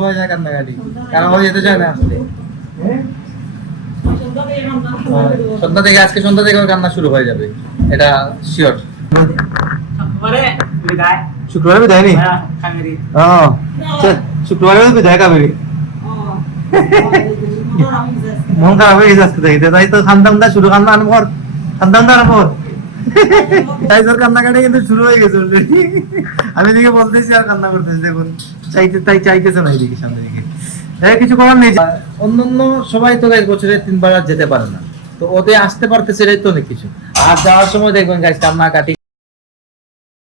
হয়ে যায় কান্নাকাটি, কারণ ও যেতে চায় না আসলে। সন্ধ্যা থেকে, আজকে সন্ধ্যা থেকে ওর কান্না শুরু হয়ে যাবে, এটা শিওর। শুক্রবারে বিদায় নি? শুক্রবারে বিদায় কাবেরি। মন খারাপ হয়ে গেছে আজকে থেকে, তাই তো খান্দামদা শুরু, কান্না আনবর খান্দামদা আনবর তাই তোর কান্নাকাটি কিন্তু শুরু হয়ে গেছে অলরেডি। আমি এদিকে বলতেছি আর কান্না করতেছি, দেখুন চাইতেছে না এদিকে, সামনে দিকে। কিছু করার নেই, অন্যান্য সবাই তো এক বছরে 3 বার আর যেতে পারে না, তো ওতে আসতে পারতেছে, এটাই তো অনেক কিছু। আর যাওয়ার সময় দেখবেন গাইস কান্নাকাটি।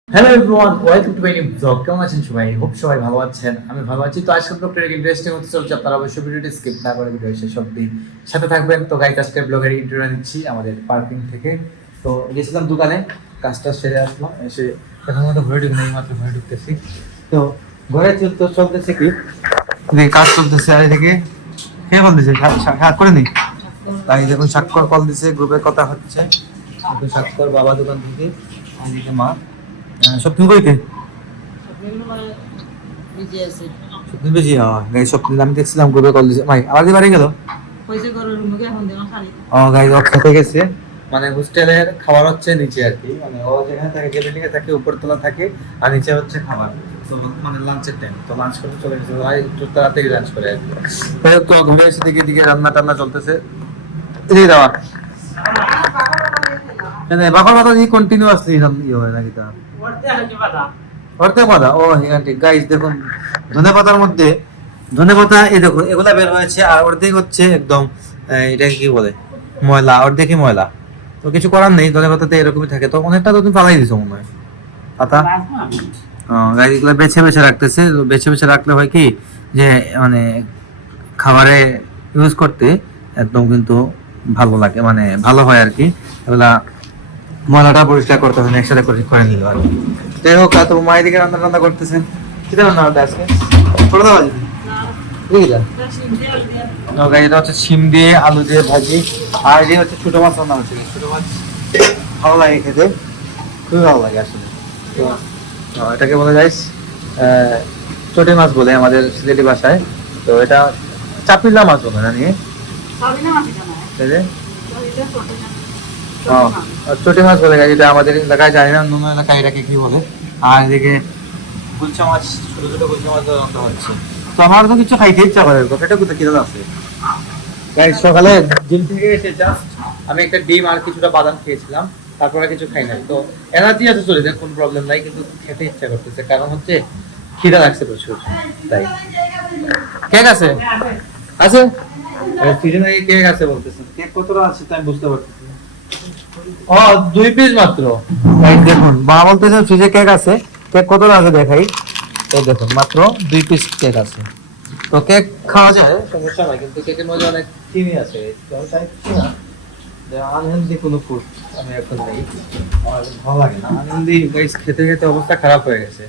Hello everyone, welcome to my new blog. কেমন আছেন সবাই? হোপ সবাই ভালো আছেন, আমি ভালো আছি। তো আজকের ব্লগটা ইন্টারেস্টিং হতে চলছে, আপনারা অবশ্যই ভিডিওটি স্কিপ না করে ভিডিও শেষ অবধি সাথে থাকবেন। তো গাইস আজকের ব্লগের ইন্টারভিউ নিচ্ছি আমাদের পার্কিং থেকে। তো গেছিলাম দোকানে, কাজটা সেরে আসলাম, এসে এখন মতো ঘরে ঢুকে নেই, মাত্র ঘরে ঢুকতেছি। তো ঘরে চলতেছে কি, কাজ চলতেছে, আর এদিকে কে কল দিছে, সাত করে নেই, তাই দেখুন স্বাক্ষর কল দিছে, গ্রুপে কথা হচ্ছে। স্বাক্ষর বাবা দোকান থেকে, এদিকে মা। স্বপ্ন কইতে স্বপ্ন বেশি স্বপ্ন, আমি দেখছিলাম গ্রুপে কল দিছে। ভাই আবার বাড়ি গেল, ও গাই ও খেতে গেছে, মানে হোস্টেলের খাবার হচ্ছে নিচে আর কি, মানে ও যেখানে থাকে বিল্ডিং এ থাকে, উপরতলা থাকে, আর নিচে হচ্ছে খাবার। তো মানে লাঞ্চের টাইম, তো লাঞ্চ করতে চলে গেছে, ভাই একটু তাড়াতাড়ি লাঞ্চ করে আর কি। তো ঘুরে এসে দিকে রান্না টান্না চলতেছে, এদিকে দেওয়া বাকর পাতা দিয়ে কন্টিনিউয়াসলি ইয়ে হয় নাকি তা অর্ধেক পাতা। ও হ্যাঁ ঠিক। গাইস দেখুন ধনে পাতার মধ্যে, ধনে পাতা এই দেখো এগুলা বের হয়েছে, আর অর্ধেক হচ্ছে একদম এটা কি বলে ময়লা, অর্ধেকই ময়লা। তো কিছু করার নেই, ধনে পাতাতে এরকমই থাকে। তো অনেকটা তো তুমি ফালাই দিছো মনে হয় পাতা। গাইস এগুলো বেছে বেছে রাখতেছে, বেছে বেছে রাখলে হয় কি যে মানে খাবারে ইউজ করতে একদম কিন্তু ভালো লাগে, মানে ভালো হয় আর কি। এগুলা ময়লাটা পরিষ্কার করতে হবে, একসাথে করে নিল আর কি। যাই হোক, তো মায়ের দিকে রান্না টান্না করতেছেন। কিটা রান্না হবে আজকে? ছোট দাও ভাজি, বুঝলা? এটা হচ্ছে শিম দিয়ে আলু দিয়ে ভাজি, আর এই হচ্ছে ছোট মাছ রান্না হচ্ছে। ছোট মাছ ভালো লাগে খেতে, খুবই ভালো লাগে আসলে। তো এটাকে বলে যাইস চটি মাছ বলে আমাদের সিলেটি ভাষায়। তো এটা চাপিলা মাছ বলে না নিয়ে, চটি মাছ বলে গেছে, এটা আমাদের এলাকায় জানি না, অন্য এলাকায় এটাকে কি বলে। আর এদিকে গুলচা মাছ, ছোট ছোট গুলচা মাছ রান্না হচ্ছে। তো আমার তো কিছু খাইতে ইচ্ছা করে, এটা কোথায় কিরকম আছে। সকালে জিম থেকে এসে জাস্ট আমি একটা ডিম আর কিছুটা বাদাম খেয়েছিলাম, তারপরে কিছু খাই নাই। তো এনার্জি আছে, চলে যায়, কোনো প্রবলেম নাই, কিন্তু খেতে ইচ্ছা করতেছে, কারণ হচ্ছে খিদা লাগছে প্রচুর। তাই কেক আছে আছে ফ্রিজে নাকি কেক আছে বলতেছেন। কেক কতটা আছে তাই বুঝতে পারতেছি। ও 2 পিস মাত্র। দেখুন মা বলতেছে ফ্রিজে কেক আছে, কেক কতটা আছে দেখাই। এই দেখুন মাত্র 2 পিস কেক আছে। তো কেক খাওয়া যায়, সমস্যা নাই, কিন্তু কেকের মধ্যে অনেক চিনি আছে, চাইছি না যে আনহেলদি কোনো ফুড আমি এখন নেই, আমার ভালো লাগে না আনহেলদি। গাইস খেতে খেতে অবস্থা খারাপ হয়ে গেছে,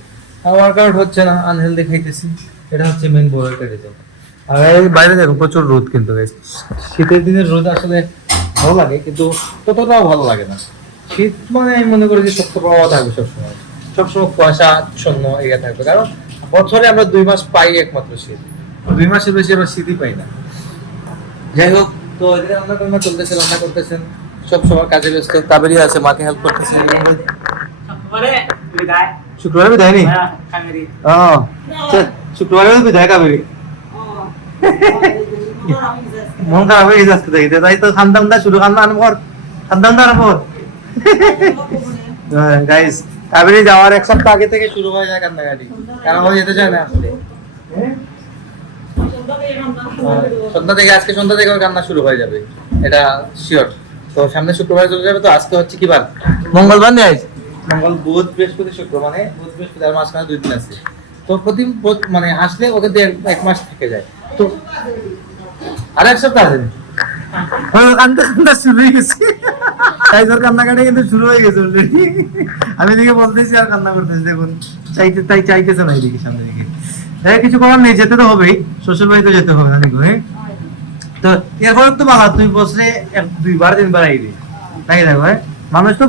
ওয়ার্কআউট হচ্ছে না, আনহেলদি খাইতেছি, এটা হচ্ছে মেইন বড় একটা রিজন। আর এই বাইরে দেখুন প্রচুর রোদ, কিন্তু গাইস শীতের দিনের রোদ আসলে ভালো লাগে, কিন্তু ততটাও ভালো লাগে না। শীত মানে আমি মনে করি যে শক্ত প্রবাহ থাকবে সবসময়, সবসময় কুয়াশা আচ্ছন্ন এগিয়ে থাকবে, কারণ বছরে আমরা 2 মাস পাই একমাত্র শীত, 2 মাসের বেশি আমরা শীতই পাই না। যাই হোক, তো এদিকে রান্না টান্না চলতেছে, রান্না করতেছেন, সব সবার কাজে ব্যস্ত। কাবেরি আছে, মাকে হেল্প করতেছে। শুক্রবারে বিদায় নি? শুক্রবারে বিদায় কাবেরি। মন খারাপ হয়ে গেছে আজকে থেকে, তাই তো খান্দামদা শুরু, কান্না আনবর খান্দামদা আনবর। গাইস কাবেরি যাওয়ার 1 সপ্তাহ আগে থেকে শুরু হয়ে যায় কান্নাকাটি, কারণ ও যেতে চায় না আসলে। সন্ধ্যা থেকে, আজকে সন্ধ্যা থেকে ওর কান্না শুরু হয়ে যাবে, এটা শিওর। তো সামনে শুক্রবার চলে যাবে। তো আজকে হচ্ছে কি বার? মঙ্গলবার নেই, মঙ্গল বুধ বৃহস্পতি শুক্র, মানে বুধ বৃহস্পতি আর মাঝখানে 2 দিন আছে। তো প্রতি মানে আসলে ওকে 1 মাস থেকে যায়, তো আর 1 সপ্তাহ আছে। কান্না শুরু হয়ে গেছে, কান্নাকাটি কিন্তু শুরু হয়ে গেছে অলরেডি। আমি এদিকে বলতেছি আর কান্না করতেছি, দেখুন চাইতেছে না এদিকে, সামনে দিকে। কিছু করার নেই, যেতে তো হবেই, শ্বশুর বাড়িতে যেতে হবে না দেখো। তো এরপর তো বাবা তুই বছরে 2 বার 3 বার আইবি নাকি দেখো। মানুষ তো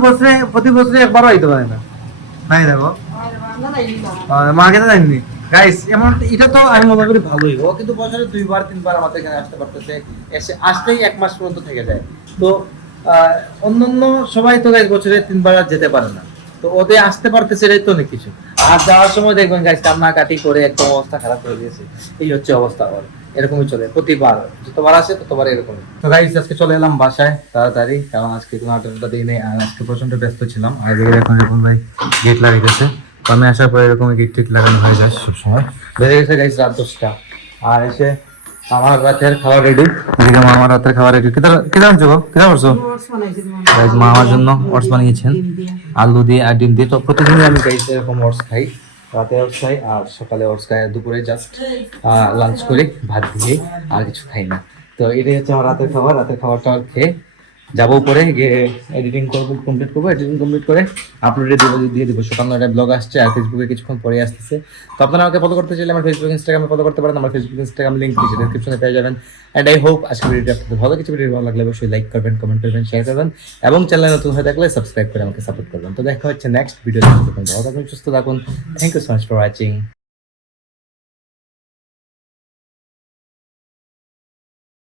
প্রতি বছরে 1বারও আইতে পারে না নাকি দেখো। মাকে তো জানি গাইস এমন এটা তো আমি মনে করি ভালোই, ও কিন্তু বছরে 2-3 বার আমাদের এখানে আসতে পারতেছে, এসে আসতেই 1 মাস পর্যন্ত থেকে যায়। তো অন্যান্য সবাই তো গাইস বছরে 3 বার আর যেতে পারে না, তো ওদের আসতে পারতেছে, এটাই তো অনেক কিছু। আর যাওয়ার সময় দেখবেন গাইস কান্নাকাটি করে একদম অবস্থা খারাপ করে দিয়েছে, এই হচ্ছে অবস্থা ওর। এরকমই চলে প্রতিবার, যতবার আসে ততবার এরকমই। তো গাইস আজকে চলে এলাম বাসায় তাড়াতাড়ি, কারণ আজকে কোনো আড্ডা দিই নেই, আর আজকে প্রচন্ড ব্যস্ত ছিলাম। আর এখন ভাই গেট লাগাইতেছে, তো আমি আসার পরে এরকম গিট টিট লাগানো হয়ে যায় সবসময়। বেড়ে গেছে গাইস রাত 10টা, আর এসে আমার রাতের খাবার রেডি। এদিকে মা আমার রাতের খাবার রেডি। কেটে আনছো গো, কেটে করছো গাইস? মা আমার জন্য ওটস বানিয়েছেন আলু দিয়ে আর ডিম দিয়ে। তো প্রতিদিনই আমি গাইস এরকম ওটস খাই, রাতে ওটস খাই আর সকালে ওটস খাই, আর দুপুরে জাস্ট লাঞ্চ করি ভাত দিয়ে, আর কিছু খাই না। তো এটাই হচ্ছে আমার রাতের খাবার। রাতের খাবারটা খেয়ে যাবো উপরে গিয়ে এডিটিং কমপ্লিট করবো, এডিটিং কমপ্লিট করে আপলোডে দিয়ে দিব। সকাল 9টায় ব্লগ আসছে, আর ফেসবুকে কিছুক্ষণ পরে আসতেছে। তো আপনারা আমাকে ফলো করতে চাইলে আমার ফেসবুক ইনস্টাগ্রামে ফলো করতে পারেন। আমার ফেসবুক ইনস্টাগ্রাম লিঙ্ক নিচে ডেসক্রিপশনে পেয়ে যাবেন। অ্যান্ড আই হোপ আজকে ভিডিওটি আপনাদের ভালো কিছু, ভিডিও ভালো লাগলে অবশ্যই লাইক করবেন, কমেন্ট করবেন, শেয়ার করবেন, এবং চ্যানেল নতুন হয়ে থাকলে সাবস্ক্রাইব করে আমাকে সাপোর্ট করবেন। তো দেখা হচ্ছে নেক্সট ভিডিওতে। ভালো থাকুন, সুস্থ থাকুন। Thank you so much for watching.